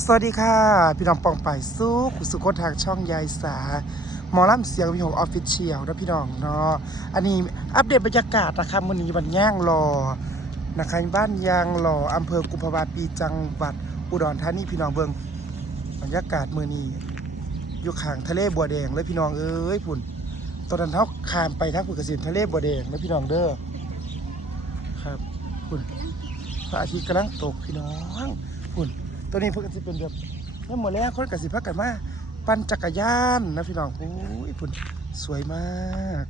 สวัสดีค่ะ พี่น้องปองไปสู้ขุสุขคทางช่องยายสาหมอลำเสียงวิหกออฟฟิเชียลนะพี่น้องเนาะอันนี้อัปเดตบรรยากาศนะคะวันนี้วันย่างรอนะคะบ้านยางรออำเภอกุมภาวาปีจังหวัดอุดรธานีพี่น้องเบิงบรรยากาศมือนี้อยู่ข้างทะเลบัวแดงเลยพี่น้องเอ้ยพุ่นตอนนั้นเขาขามไปทางผุนกระสินทะเลบัวแดงนะพี่น้องเด้อครับพุ่นพระอาทิตย์กำลังตกพี่น้องพุ่น ตัวนี้เพิ่นก็สิเป็นแบบนี่หมดแล้วคนก็สิพักกันมาปั่นจักรยานนะพี่น้องโอ้ยพุ่นสวยมาก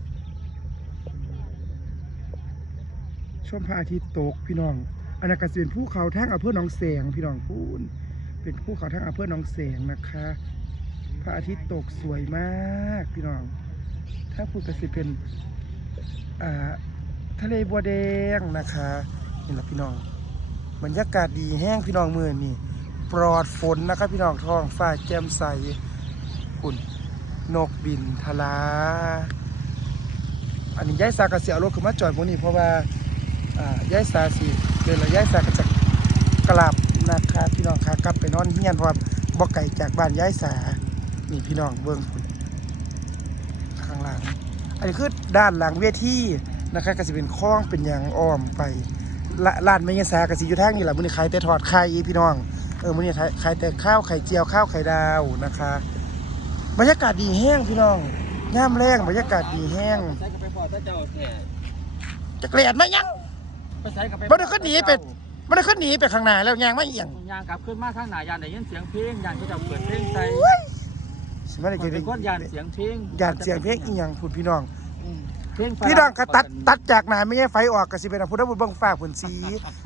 ช่วงพระอาทิตย์ตกพี่น้องอันนั้นก็เป็นภูเขาทางอำเภอหนองแสงพี่น้องพูนเป็นภูเขาทางอำเภอหนองแสงนะคะ พระอาทิตย์ตกสวยมากพี่น้อง ถ้าพูดก็สิเป็นอ่าทะเลบัวแดงนะคะนี่แหละพี่น้องบรรยากาศดีแห้งพี่น้องเมื่อนี่ ปลอดฝนนะครับพี่น้องท้องฟ้าแจ่มใสคุณนกบินทลา อันนี้ย้ายสากระเสียรถขึ้นมาจอดพวกนี้เพราะว่าอ่าย้ายสาสิเดินแล้วย้ายสากระจะกลับนะคะพี่น้องค่ะกลับไปนอนเฮียนเพราะว่าบ่ไกลจากบ้านย้ายสานี่พี่น้องเบิ้องคุณข้างหลังอันนี้คือด้านหลังเวทีนะคะก็จะเป็นคล้องเป็นยางอ้อมไปละร้านไม่ยสากสิอยู่ทางนี่แหละมื้อนี้ขายแต่ทอดไข่พี่น้อง เออมื้อนี้ขายแต่ข้าวไข่เจียวข้าวไข่ดาวนะคะ บรรยากาศดีแห้งพี่น้องย่ามแรงบรรยากาศดีแห้งใส่กับไปพอถ้าเจ้าแท้จะเกลียดไหมยังไปใส่กับไปบ่ได้ขึ้นหนีไปมันได้ขึ้นหนีไปข้างหน้าแล้วยางไม่เอียงยางกลับขึ้นมาทางหน้ายานได้ยินเสียงเพลงยานเขาจะเปิดเพลงใส่สิมาได้ข้กิอยนเป็นคนยานเสียงเพลงยานเสียงเพลงอีหยังพูดพี่น้องอืมเพลงพี่น้องก็ตัดตัดจากหน้าไม่ใช่ไฟออกก็สิเป็นพุทธบุตรเบิ่งฟ้าผลสี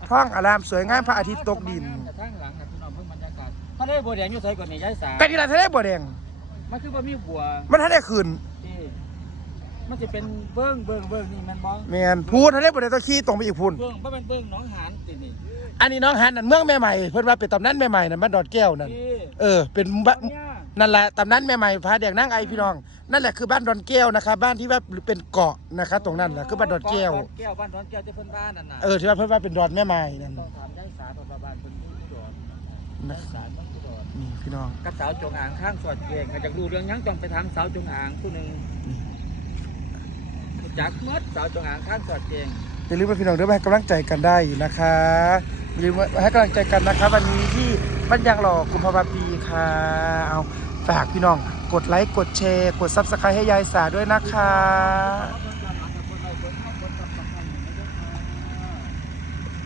ท้องอารามสวยงามพระอาทิตย์ตกดิน ยากาศทะเลบัวแดงอยู่ไสก่อนนี่ยายสากันนี่ละทะเลบัวแดง มันคือว่ามีบัวมันทะเลคืนที่มันจะเป็นเบิ้งเบิ้งเบิ้งนี่แมันบ้องแมนพูดทะเลบัวแดงต้องขี่ตรงไปอีกพูน เบิ้งบ่เป็นเบิ้งหน้องหานตินี่อันนี้น้องหันนั่นเมืองแม่ใหม่เพิ่นว่าเป็นตำนานแม่ใหม่นั่นบ้านดอนแก้วนั่น ที่เออ เป็นบ้านเนี่ยนั่นแหละตำนานแม่ใหม่พาเด็กนั่งไอพี่น้อง นั่นแหละคือบ้านดอนแก้วนะคะบ้านที่ว่าเป็นเกาะนะคะตรงนั้นแหละคือบ้านดอนแก้วดอนแก้วบ้านดอนแก้วจะเพิ่นบ้านนั่นน่ะเออที่ว่าเพิ่นว่าเป็นดอนแม่ใหม่นั่น ต้องถามยายสาดอนบ้านเพิ่นอยู่อุดร นะยายสาต้องอุดรนี่พี่น้องกับสาวจงอางข้างสอดเกงก็จะรู้เรื่องหยังต้องไปถามสาวจงอางผู้หนึ่งจักเมดสาวจงอางข้างสอดเกงอย่าลืมว่าพี่น้องเด้อมาให้กำลังใจกันได้นะคะอย่าลืมว่าให้กำลังใจกันนะคะวันนี้ที่บ้านยางหล่อกุมภาวะปีค่ะเอาฝากพี่น้องกดไลค์กดแชร์ กดซับสไครต์ให้ยายสาด้วยนะคะ